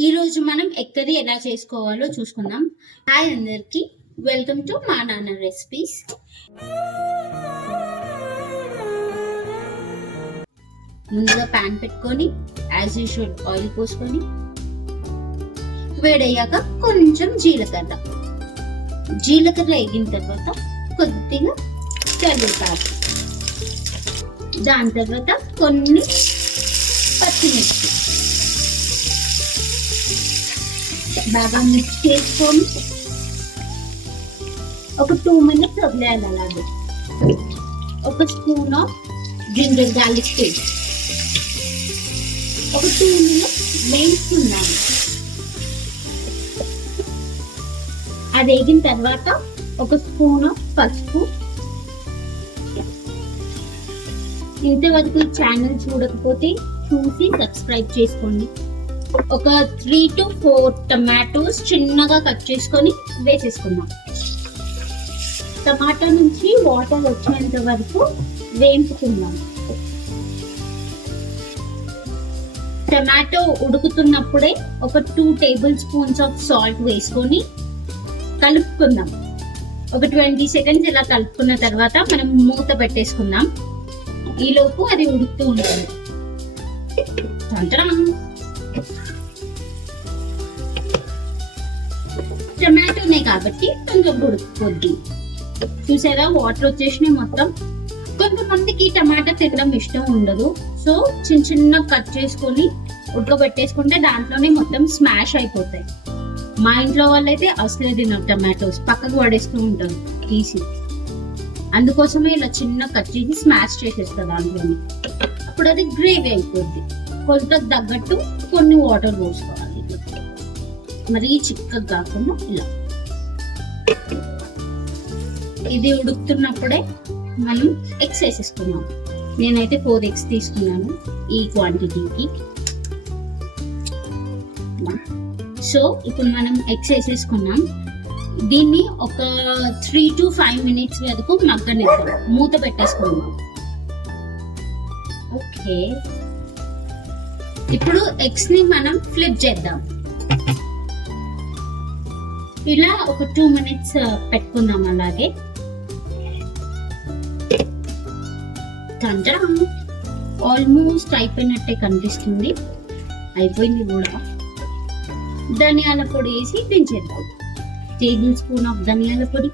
ఈ రోజు మనం ఎగ్ కర్రీ ఎలా చేసుకోవాలో చూసుకుందాం. హాయ్ అందరికి, వెల్కమ్ టు మా నాన్న రెసిపీస్. ముందుగా ప్యాన్ పెట్టుకొని యాజ్ యూజువల్ ఆయిల్ పోసుకొని వేడయ్యాక కొంచెం జీలకర్ర ఎగిన తర్వాత కొద్దిగా కరివేపాకు, దాని తర్వాత కొన్ని పచ్చిమిర్చి బాగా మిక్స్ చేసుకొని ఒక 2 minutes వదిలేయాలి. అలాగే ఒక spoon of ginger garlic paste ఒక 2 minutes వేయించుకున్నాను. అది వేగిన తర్వాత ఒక స్పూన్ ఆఫ్ పసుపు. ఇంతవరకు ఛానల్ చూడకపోతే చూసి సబ్స్క్రైబ్ చేసుకోండి. ఒక 3 to 4 టమాటోస్ చిన్నగా కట్ చేసుకొని వేసేసుకుందాం. టమాటో నుంచి వాటర్ వచ్చేంత వరకు వేయించుకుందాం. టమాటో ఉడుకుతున్నప్పుడే ఒక 2 tablespoons ఆఫ్ సాల్ట్ వేసుకొని కలుపుకుందాం. ఒక 20 seconds ఇలా కలుపుకున్న తర్వాత మనం మూత పెట్టేసుకుందాం. ఈలోపు అది ఉడుకుతూ ఉంటుంది. టమాటోనే కాబట్టి కొంచెం ఉడుకుపోద్ది. చూసారా, వాటర్ వచ్చేసినాయి మొత్తం. కొంతమందికి టమాటా తినడం ఇష్టం ఉండదు, సో చిన్న కట్ చేసుకొని ఉడకబెట్టేసుకుంటే దాంట్లోనే మొత్తం స్మాష్ అయిపోతాయి. మా ఇంట్లో వాళ్ళైతే అసలు తినరు, టమాటోస్ పక్కకు పడేస్తూ ఉంటారు తీసి. అందుకోసమే ఇలా చిన్న కట్ చేసి స్మాష్ చేసేస్తారు దాంట్లోని. అప్పుడు అది గ్రేవీ అయిపోద్ది. కొలతకు తగ్గట్టు కొన్ని వాటర్ పోసుకోవాలి, మరీ చిక్కగా కాకుండా ఇలా. ఇది ఉడుకుతున్నప్పుడే మనం ఎగ్స్ వేసేసుకున్నాం. నేనైతే 4 eggs తీసుకున్నాను ఈ క్వాంటిటీకి. సో ఇప్పుడు మనం ఎగ్స్ వేసేసుకున్నాం. దీన్ని ఒక 3 to 5 minutes వరకు మగ్గనిద్దాం. మూత పెట్టేసుకున్నాం. ఓకే, ఇప్పుడు ఎగ్స్ ని మనం ఫ్లిప్ చేద్దాం. ఇలా ఒక 2 minutes పెట్టుకుందాం. అలాగే ఆల్మోస్ట్ అయిపోయినట్టే కనిపిస్తుంది. అయిపోయింది కూడా. ధనియాల పొడి వేసి దించేద్దాం. 1 tablespoon ఆఫ్ ధనియాల పొడి,